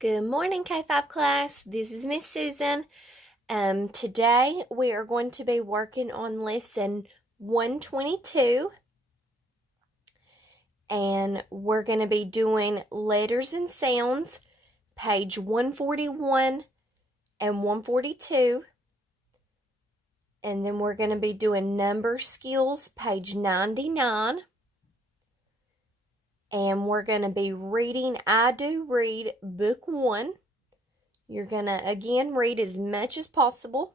Good morning, K5 class. This is Miss Susan. Today we are going to be working on lesson 122, and we're going to be doing letters and sounds, page 141 and 142, and then we're going to be doing number skills, page 99. And we're going to be reading I Do Read, Book 1. You're going to, again, read as much as possible.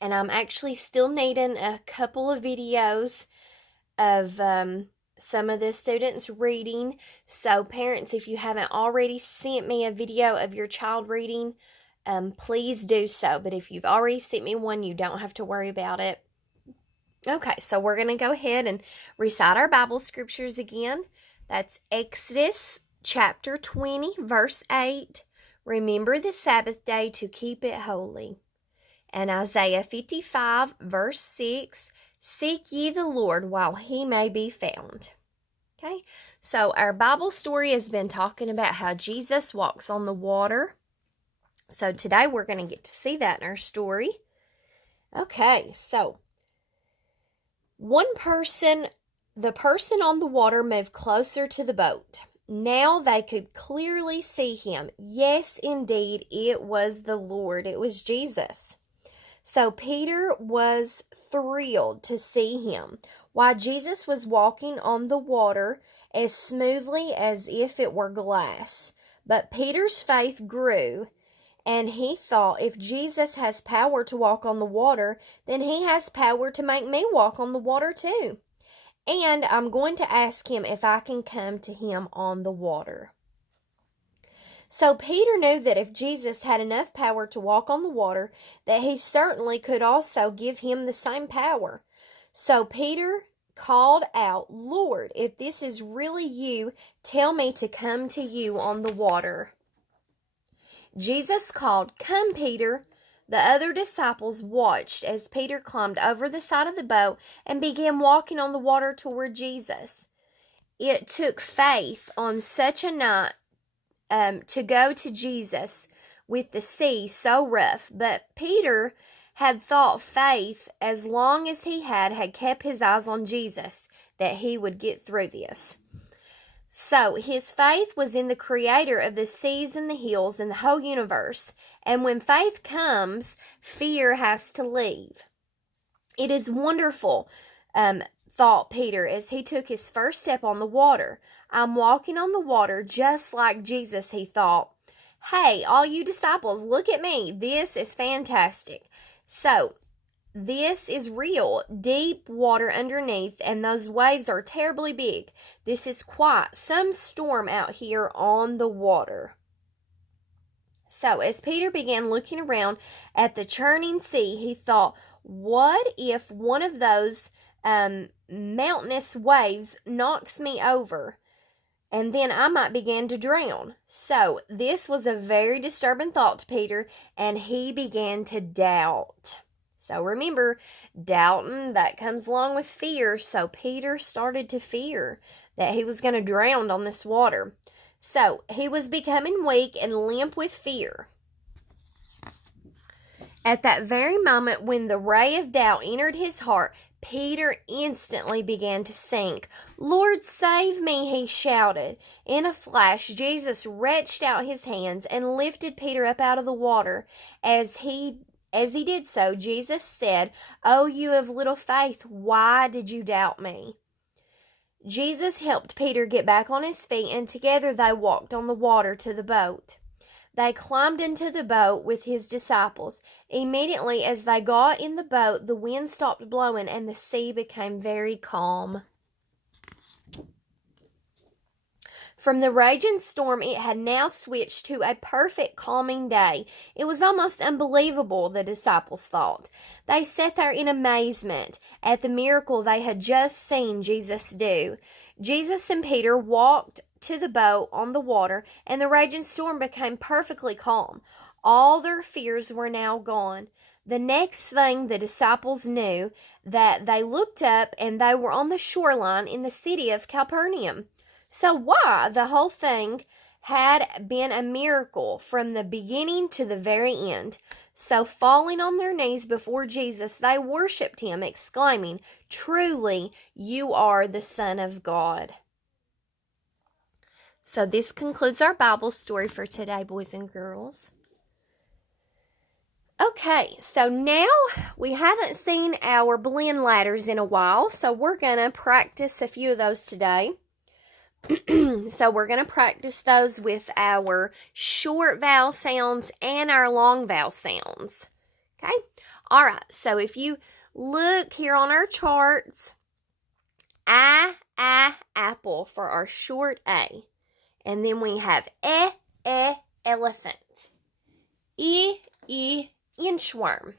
And I'm actually still needing a couple of videos of some of the students reading. So, parents, if you haven't already sent me a video of your child reading, please do so. But if you've already sent me one, you don't have to worry about it. Okay, so we're going to go ahead and recite our Bible scriptures again. That's Exodus chapter 20, verse 8. Remember the Sabbath day to keep it holy. And Isaiah 55, verse 6. Seek ye the Lord while he may be found. Okay, so our Bible story has been talking about how Jesus walks on the water. So today we're going to get to see that in our story. Okay, so the person on the water moved closer to the boat. Now they could clearly see him. Yes, indeed, it was the Lord. It was Jesus. So Peter was thrilled to see him, while Jesus was walking on the water as smoothly as if it were glass. But Peter's faith grew, and he thought, if Jesus has power to walk on the water, then he has power to make me walk on the water too. And I'm going to ask him if I can come to him on the water. So Peter knew that if Jesus had enough power to walk on the water, that he certainly could also give him the same power. So Peter called out, Lord, if this is really you, tell me to come to you on the water. Jesus called, Come, Peter. The other disciples watched as Peter climbed over the side of the boat and began walking on the water toward Jesus. It took faith on such a night to go to Jesus with the sea so rough, but Peter had thought faith, as long as he had kept his eyes on Jesus, that he would get through this. So his faith was in the creator of the seas and the hills and the whole universe. And when faith comes, fear has to leave. It is wonderful, thought Peter as he took his first step on the water. I'm walking on the water just like Jesus, he thought. Hey, all you disciples, look at me. This is fantastic. So, this is real, deep water underneath, and those waves are terribly big. This is quite some storm out here on the water. So, as Peter began looking around at the churning sea, he thought, what if one of those mountainous waves knocks me over? And then I might begin to drown. So, this was a very disturbing thought to Peter, and he began to doubt. So remember, doubting, that comes along with fear. So Peter started to fear that he was going to drown on this water. So he was becoming weak and limp with fear. At that very moment when the ray of doubt entered his heart, Peter instantly began to sink. Lord, save me, he shouted. In a flash, Jesus reached out his hands and lifted Peter up out of the water. As he did so, Jesus said, Oh, you of little faith, why did you doubt me? Jesus helped Peter get back on his feet, and together they walked on the water to the boat. They climbed into the boat with his disciples. Immediately as they got in the boat, the wind stopped blowing, and the sea became very calm. From the raging storm, it had now switched to a perfect calming day. It was almost unbelievable, the disciples thought. They sat there in amazement at the miracle they had just seen Jesus do. Jesus and Peter walked to the boat on the water, and the raging storm became perfectly calm. All their fears were now gone. The next thing the disciples knew, that they looked up and they were on the shoreline in the city of Capernaum. So why the whole thing had been a miracle from the beginning to the very end. So, falling on their knees before Jesus, they worshiped him, exclaiming, "Truly, you are the Son of God." So, this concludes our Bible story for today, boys and girls. Okay, so now we haven't seen our blend ladders in a while, so we're going to practice a few of those today. So we're going to practice those with our short vowel sounds and our long vowel sounds. Okay? All right, so if you look here on our charts, apple for our short A. And then we have elephant. Inchworm.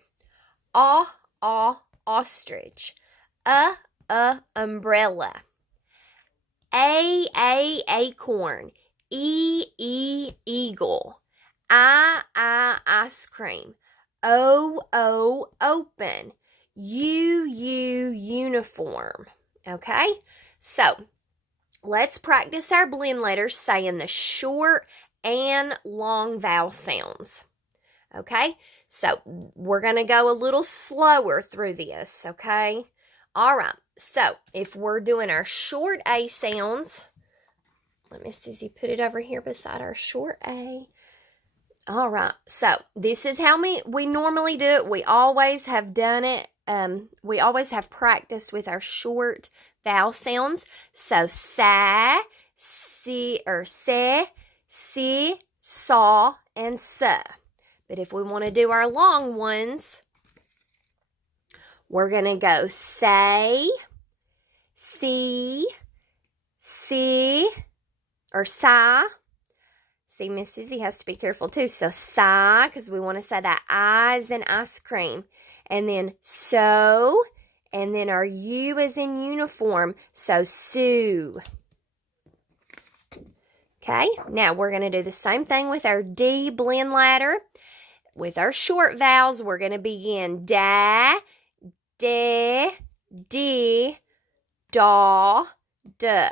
Ostrich. Umbrella. Acorn. Eagle. Ice cream. Open. Uniform. Okay? So, let's practice our blend letters saying the short and long vowel sounds. Okay? So, we're going to go a little slower through this, okay? All right. So, if we're doing our short A sounds, let Miss Susie put it over here beside our short A. All right. So, this is how we normally do it. We always have done it. We always have practiced with our short vowel sounds. So, sa, si, or se, si, saw, and sa. But if we want to do our long ones, we're going to go say, see, or sigh. See, Miss Susie has to be careful too. So, sigh, because we want to say that I is in ice cream. And then so, and then our U is in uniform. So, sue. Okay, now we're going to do the same thing with our D blend ladder. With our short vowels, we're going to begin da, de, di, da, duh.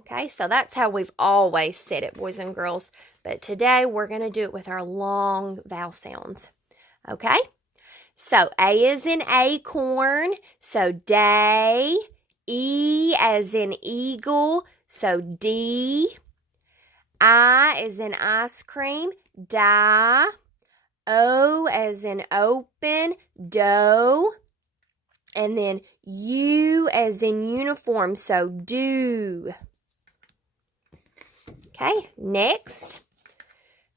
Okay, so that's how we've always said it, boys and girls. But today, we're going to do it with our long vowel sounds. Okay? So, A is in acorn. So, day. E as in eagle. So, D. I is in ice cream. Die. O as in open. Doe. And then U as in uniform. So, do. Okay, next,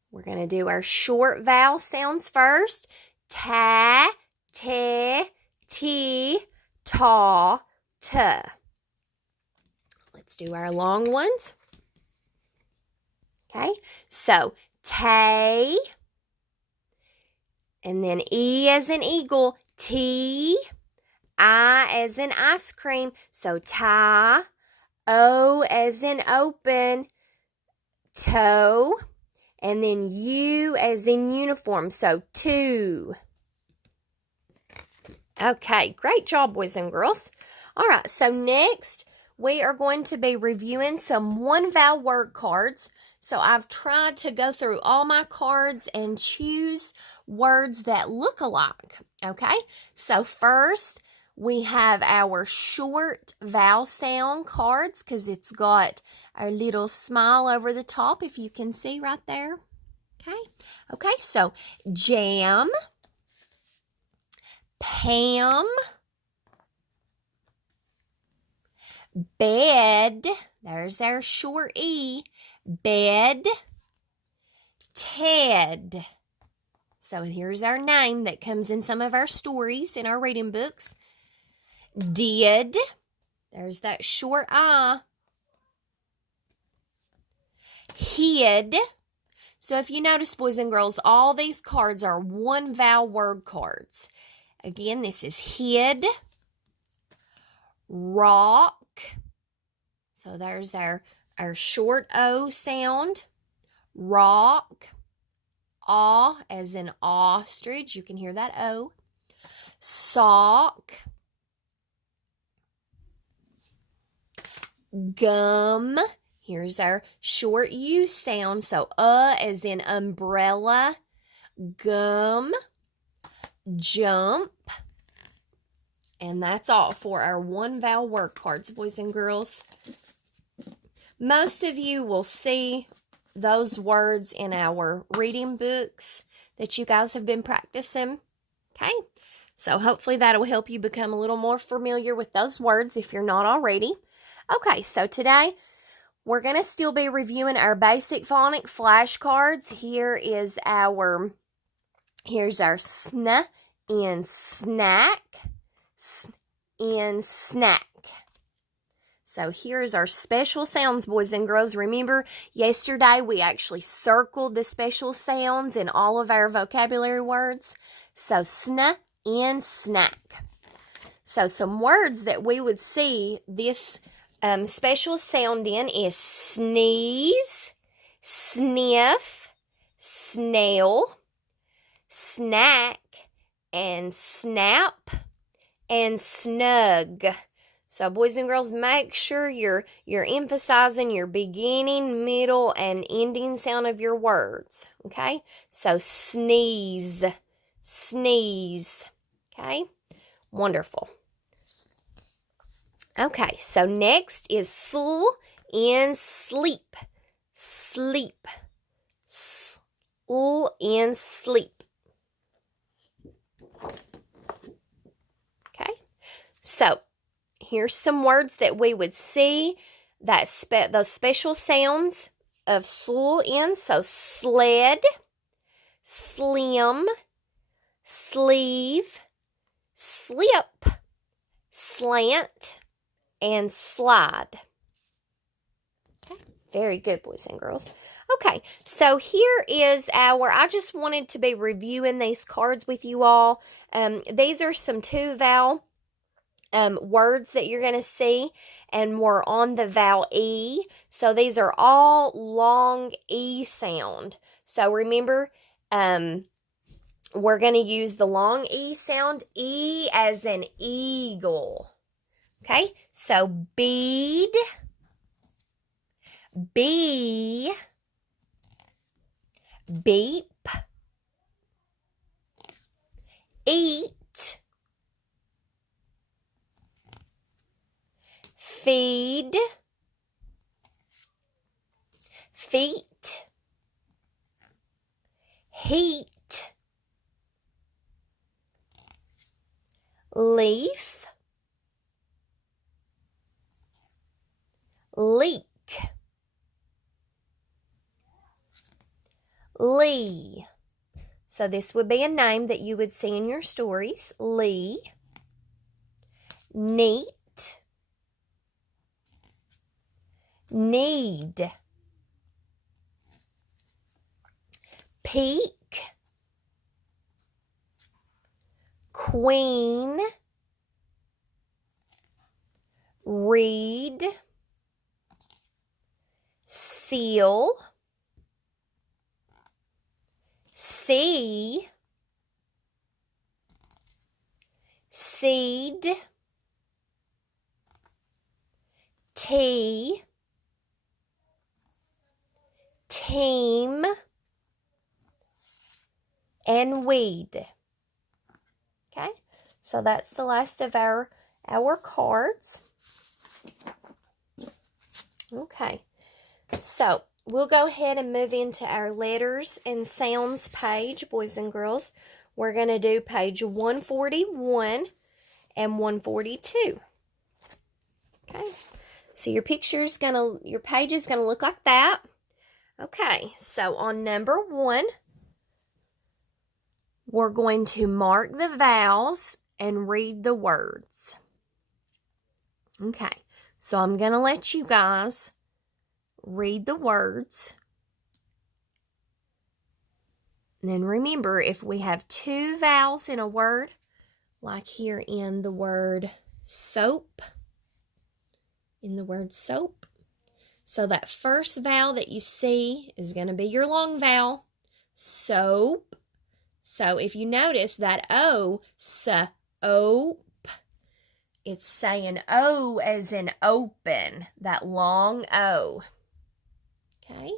we're going to do our short vowel sounds first. Ta, te, ti, ta, ta. Let's do our long ones. Okay, so tay, and then E as in eagle, T, I as in ice cream, so tie, O as in open, toe, and then U as in uniform, so two. Okay, great job, boys and girls. All right, so next we are going to be reviewing some one vowel word cards. So I've tried to go through all my cards and choose words that look alike. Okay, so first we have our short vowel sound cards because it's got our little smile over the top, if you can see right there. Okay, so jam, Pam, bed, there's our short E, bed, Ted. So here's our name that comes in some of our stories in our reading books. Did, there's that short I. Hid. So if you notice, boys and girls, all these cards are one vowel word cards. Again, this is hid. Rock. So there's our short O sound. Rock. Aw as in ostrich. You can hear that O. Sock. Gum. Here's our short U sound. So, as in umbrella, gum, jump. And that's all for our one vowel word cards, boys and girls. Most of you will see those words in our reading books that you guys have been practicing. Okay, so hopefully that'll help you become a little more familiar with those words if you're not already. Okay, so today we're going to still be reviewing our basic phonic flashcards. Here's our sn in snack, in snack. So here's our special sounds, boys and girls. Remember, yesterday we actually circled the special sounds in all of our vocabulary words. So sn in snack. So some words that we would see this special sound in is sneeze, sniff, snail, snack, and snap, and snug. So boys and girls, make sure you're emphasizing your beginning, middle, and ending sound of your words. Okay? So sneeze, sneeze. Okay? Wonderful. Okay, so next is sl in sleep. Sleep. Sl in sleep. Okay, so here's some words that we would see that those special sounds of sl in. So sled, slim, sleeve, slip, slant, and slide. Okay, very good, boys and girls. Okay, so here is I just wanted to be reviewing these cards with you all. These are some 2-vowel words that you're going to see, and we're on the vowel E. So these are all long E sound. So remember, we're going to use the long E sound, E as in eagle. Okay, so bead, bee, beep, eat, feed, feet, heat, leaf, leak, Lee. So this would be a name that you would see in your stories. Lee. Neat. Need. Peak. Queen. Read. Seal. See. Seed. Tea. Team. And weed. Okay, so that's the last of our cards. Okay, so we'll go ahead and move into our letters and sounds page, boys and girls. We're going to do page 141 and 142. Okay, so your page is going to look like that. Okay, so on number 1, we're going to mark the vowels and read the words. Okay, so I'm going to let you guys read the words. And then remember, if we have 2 vowels in a word, like here in the word soap, so that first vowel that you see is going to be your long vowel, soap. So if you notice that O, soap, it's saying O as in open, that long O. Okay.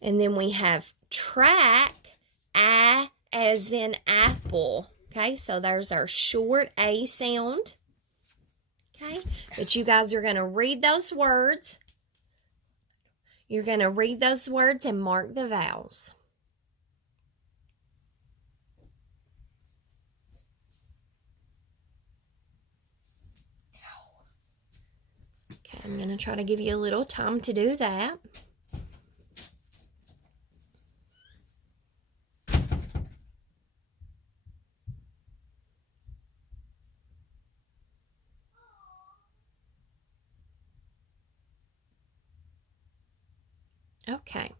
And then we have track, I as in apple. Okay, so there's our short A sound. Okay, but you guys are going to read those words. You're going to read those words and mark the vowels. Okay, I'm going to try to give you a little time to do that. Okay,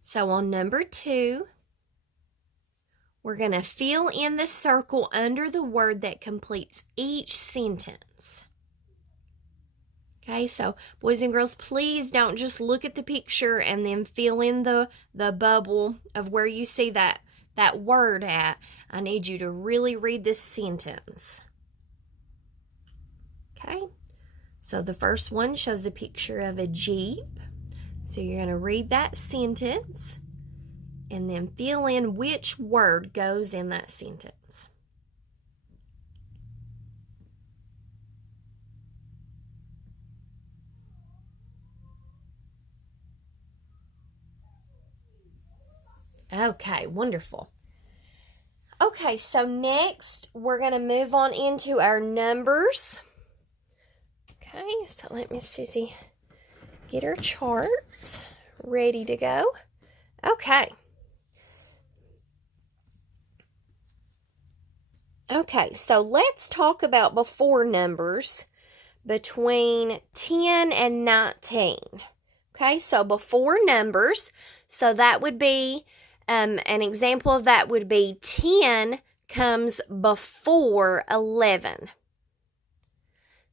so on number 2, we're going to fill in the circle under the word that completes each sentence. Okay, so boys and girls, please don't just look at the picture and then fill in the bubble of where you see that word at. I need you to really read this sentence. Okay, so the first one shows a picture of a Jeep. So you're going to read that sentence and then fill in which word goes in that sentence. Okay, wonderful. Okay, so next we're going to move on into our numbers. Okay, so let Miss Susie get her charts ready to go. Okay. Okay, so let's talk about before numbers between 10 and 19. Okay, so before numbers, so that would be, an example of that would be 10 comes before 11.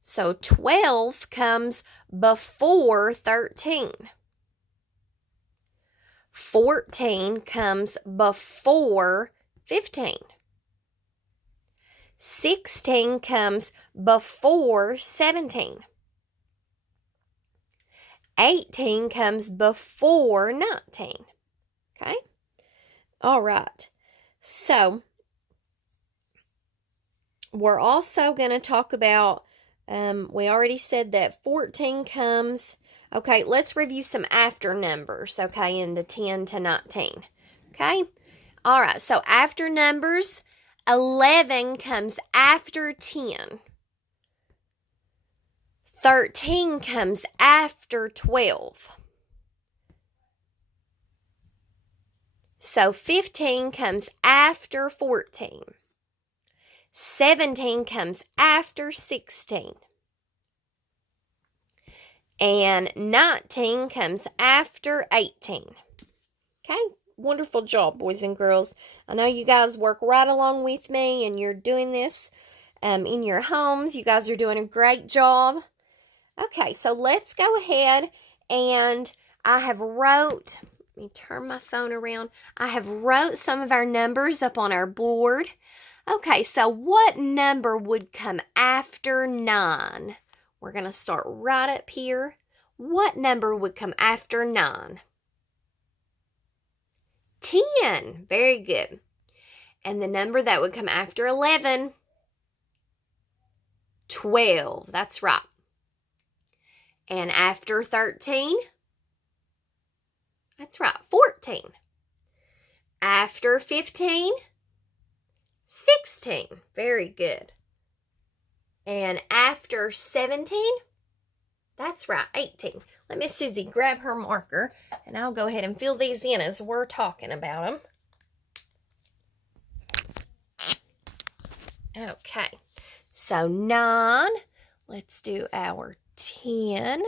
So 12 comes before 13. 14 comes before 15. 16 comes before 17. 18 comes before 19. Okay? All right. So, we're also going to talk about, we already said that 14 comes, okay, let's review some after numbers, okay, in the 10 to 19. Okay? All right, so after numbers, 11 comes after 10. 13 comes after 12. So 15 comes after 14. 17 comes after 16. And 19 comes after 18. Okay? Wonderful job, boys and girls. I know you guys work right along with me and you're doing this in your homes. You guys are doing a great job. Okay, so let's go ahead and I have wrote, let me turn my phone around. I have wrote some of our numbers up on our board. Okay, so what number would come after 9? We're going to start right up here. What number would come after 9? 10. Very good. And the number that would come after 11? 12. That's right. And after 13? That's right, 14. After 15? 16. Very good. And after 17? That's right, 18. Let Miss Susie grab her marker, and I'll go ahead and fill these in as we're talking about them. Okay, so 9. Let's do our 10.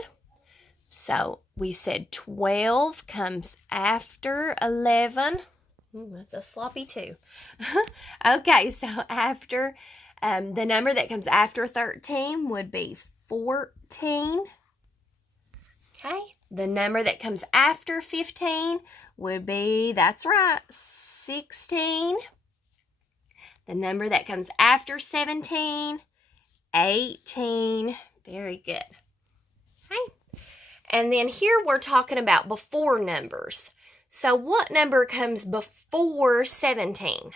So we said 12 comes after 11. That's a sloppy 2. Okay, so after the number that comes after 13 would be 14. Okay, the number that comes after 15 would be, that's right, 16. The number that comes after 17, 18. Very good. Okay, And then here we're talking about before numbers. So what number comes before 17?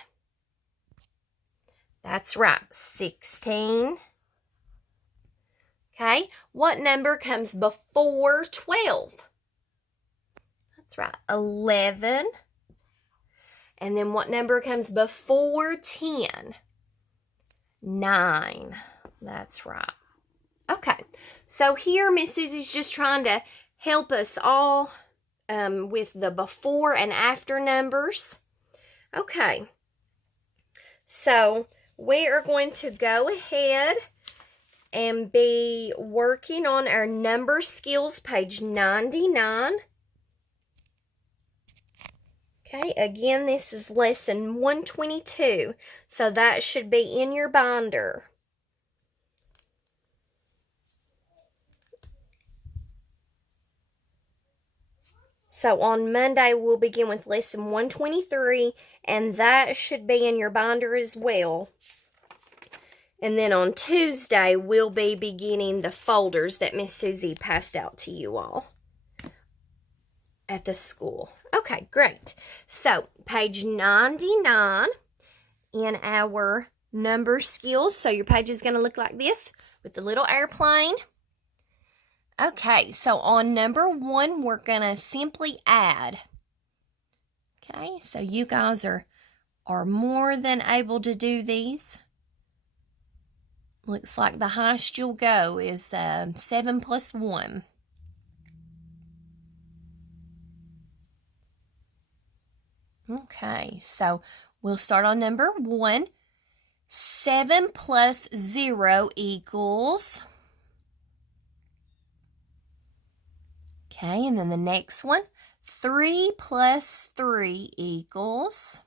That's right, 16. Okay, what number comes before 12? That's right, 11. And then what number comes before 10? 9. That's right. Okay, so here Miss Susie's just trying to help us all with the before and after numbers. Okay, so we are going to go ahead and be working on our number skills, page 99. Okay, again, this is lesson 122, so that should be in your binder. So on Monday, we'll begin with lesson 123, and that should be in your binder as well. And then on Tuesday, we'll be beginning the folders that Miss Susie passed out to you all at the school. Okay, great. So page 99 in our number skills. So your page is going to look like this with the little airplane. Okay, so on number 1, we're going to simply add. Okay, so you guys are more than able to do these. Looks like the highest you'll go is 7 plus 1. Okay, so we'll start on number 1. 7 plus 0 equals... Okay, and then the next one, 3 plus 3 equals.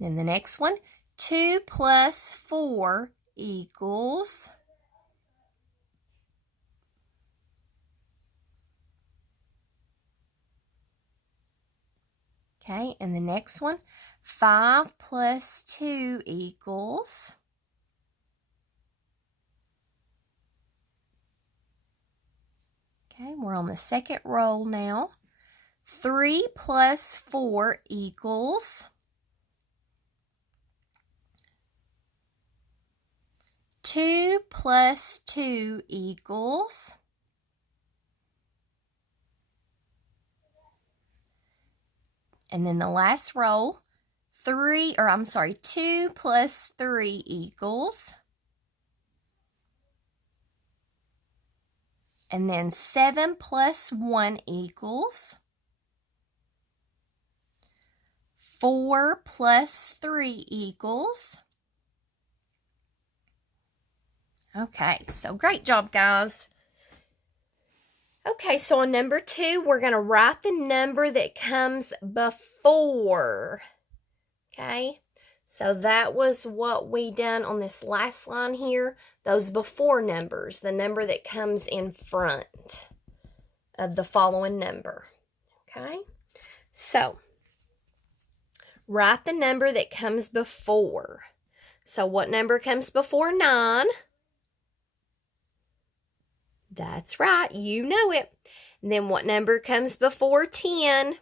Then the next one, 2 plus 4 equals. Okay, and the next one, 5 plus 2 equals. Okay, we're on the second roll now. 3 plus 4 equals. 2 plus 2 equals. And then the last roll, 2 plus 3 equals. And then 7 plus 1 equals. 4 plus 3 equals. Okay, so great job, guys. Okay, so on number 2, we're going to write the number that comes before. Okay, so that was what we done on this last line here. Those before numbers, the number that comes in front of the following number. Okay, so write the number that comes before. So what number comes before 9? That's right, you know it. And then what number comes before 10?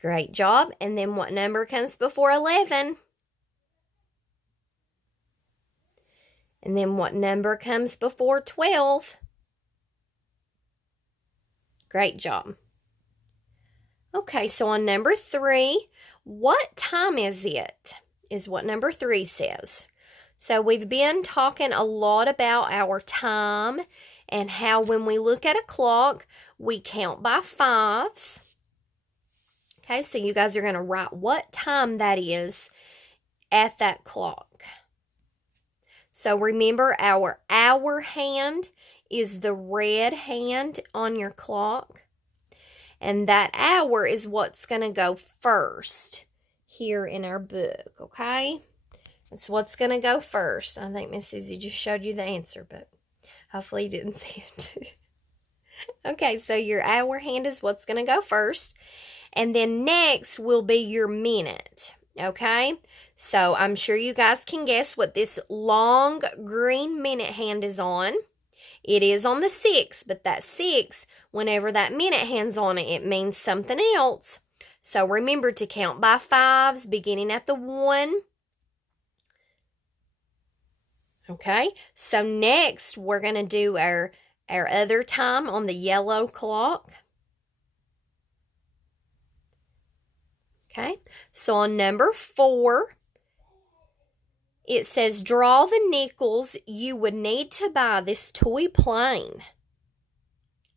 Great job. And then what number comes before 11? And then what number comes before 12? Great job. Okay, so on number 3, what time is it? Is what number 3 says. So we've been talking a lot about our time and how when we look at a clock, we count by 5s. Okay, so you guys are going to write what time that is at that clock. So remember, our hour hand is the red hand on your clock. And that hour is what's going to go first here in our book, okay? That's what's going to go first. I think Miss Susie just showed you the answer, but hopefully you didn't see it. Okay, so your hour hand is what's going to go first. And then next will be your minute. Okay, so I'm sure you guys can guess what this long green minute hand is on. It is on the 6, but that 6, whenever that minute hand's on it, it means something else. So remember to count by 5s, beginning at the 1. Okay, so next we're going to do our other time on the yellow clock. Okay, so on number 4, it says, draw the nickels you would need to buy this toy plane.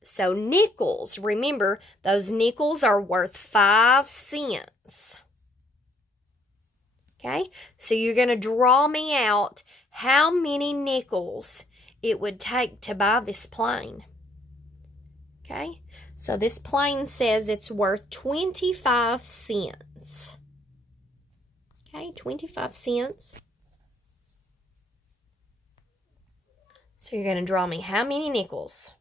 So nickels, remember, those nickels are worth 5 cents. Okay, so you're going to draw me out how many nickels it would take to buy this plane. Okay, so this plane says it's worth 25 cents. Okay, 25 cents. So you're going to draw me how many nickels?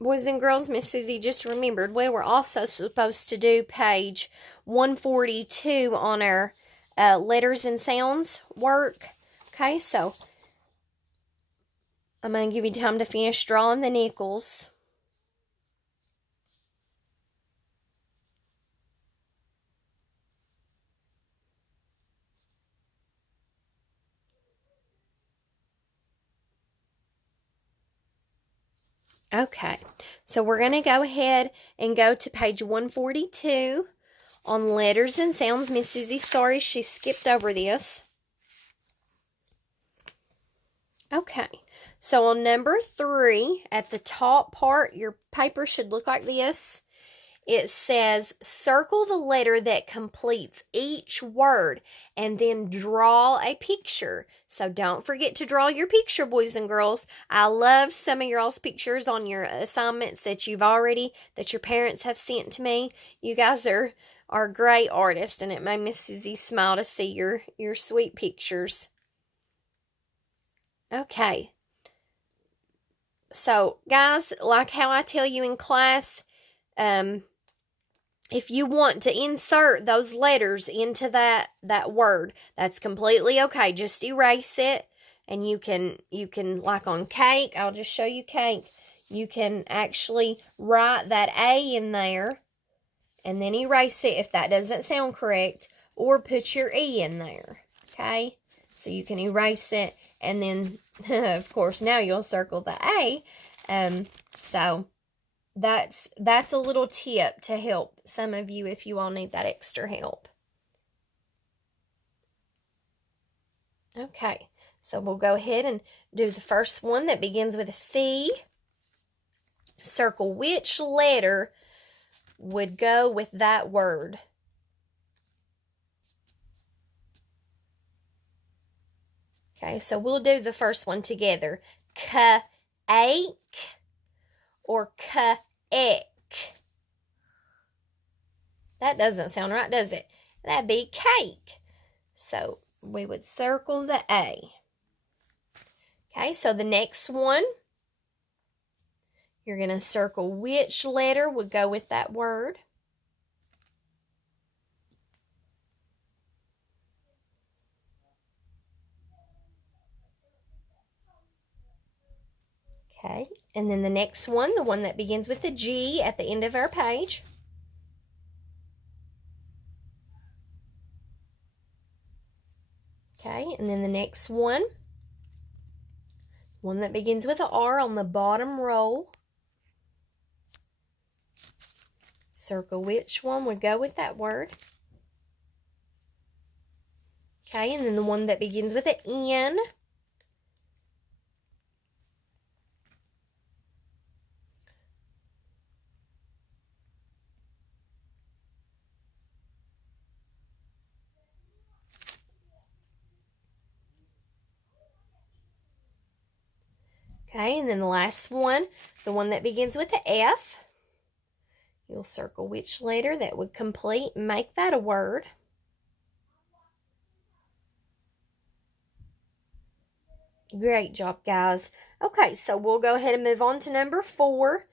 Boys and girls, Miss Susie just remembered we were also supposed to do page 142 on our letters and sounds work. Okay, so I'm going to give you time to finish drawing the nickels. Okay, so we're going to go ahead and go to page 142 on letters and sounds. Miss Susie, sorry she skipped over this. Okay, so on number 3, at the top part, your paper should look like this. It says, circle the letter that completes each word and then draw a picture. So don't forget to draw your picture, boys and girls. I love some of y'all's pictures on your assignments that your parents have sent to me. You guys are great artists, and it made Miss Susie smile to see your sweet pictures. Okay. So, guys, like how I tell you in class, if you want to insert those letters into that word, that's completely okay. Just erase it, and you can like on cake, I'll just show you cake. You can actually write that A in there and then erase it if that doesn't sound correct, or put your E in there. Okay? So you can erase it, and then of course now you'll circle the A. So that's a little tip to help some of you if you all need that extra help. Okay, so we'll go ahead and do the first one that begins with a C. Circle which letter would go with that word. Okay, so we'll do the first one together. Cake or cake. That doesn't sound right, does it? That'd be cake. So we would circle the A. Okay, so the next one, you're going to circle which letter would go with that word. Okay, and then the next one, the one that begins with a G at the end of our page. Okay, and then the next one that begins with an R on the bottom row. Circle which one would go with that word. Okay, and then the one that begins with an N. Okay, and then the last one, the one that begins with an F. You'll circle which letter that would complete and make that a word. Great job, guys. Okay, so we'll go ahead and move on to number 4.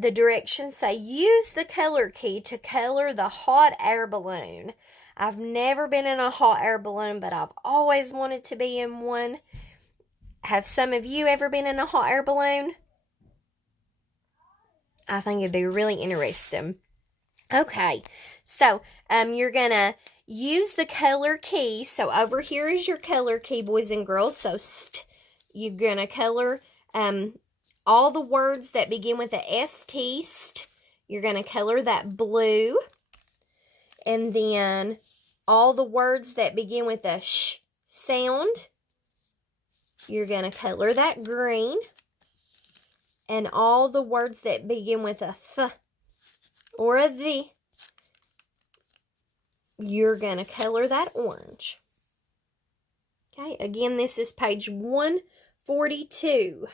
the directions say use the color key to color the hot air balloon. I've never been in a hot air balloon, but I've always wanted to be in one. Have some of you ever been in a hot air balloon? I think it'd be really interesting. Okay, so you're going to use the color key. So over here is your color key, boys and girls. So you're going to color all the words that begin with a ST, st. You're going to color that blue. And then all the words that begin with a sh sound, you're going to color that green. And all the words that begin with a th or a the, you're going to color that orange. Okay, again, this is page 142.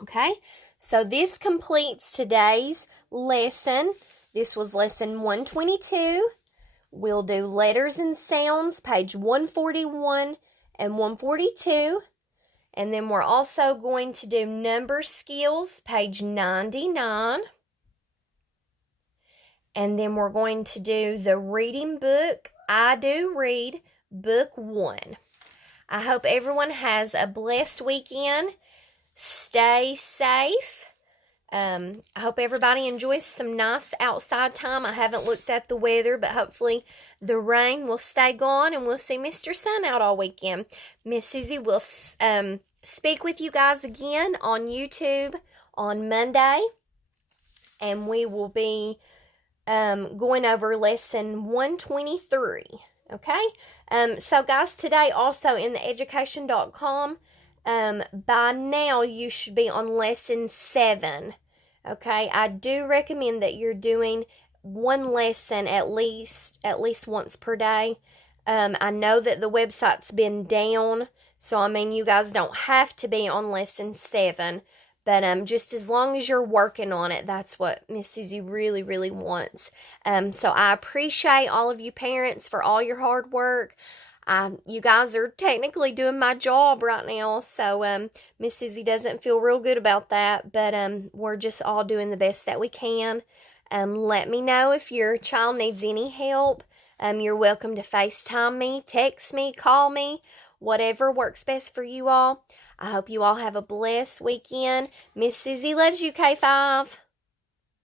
Okay, so this completes today's lesson. This was lesson 122. We'll do letters and sounds, page 141 and 142. And then we're also going to do number skills, page 99. And then we're going to do the reading book, I Do Read, book 1. I hope everyone has a blessed weekend. Stay safe. I hope everybody enjoys some nice outside time. I haven't looked at the weather, but hopefully the rain will stay gone and we'll see Mr. Sun out all weekend. Miss Susie will speak with you guys again on YouTube on Monday, and we will be going over lesson 123. Okay? So guys, today also in the education.com, by now you should be on lesson 7. Okay? I do recommend that you're doing one lesson at least once per day. I know that the website's been down, so I mean you guys don't have to be on lesson 7. But just as long as you're working on it, that's what Miss Susie really, really wants. So I appreciate all of you parents for all your hard work. You guys are technically doing my job right now, so Miss Susie doesn't feel real good about that. But we're just all doing the best that we can. Let me know if your child needs any help. You're welcome to FaceTime me, text me, call me, whatever works best for you all. I hope you all have a blessed weekend. Miss Susie loves you, K5.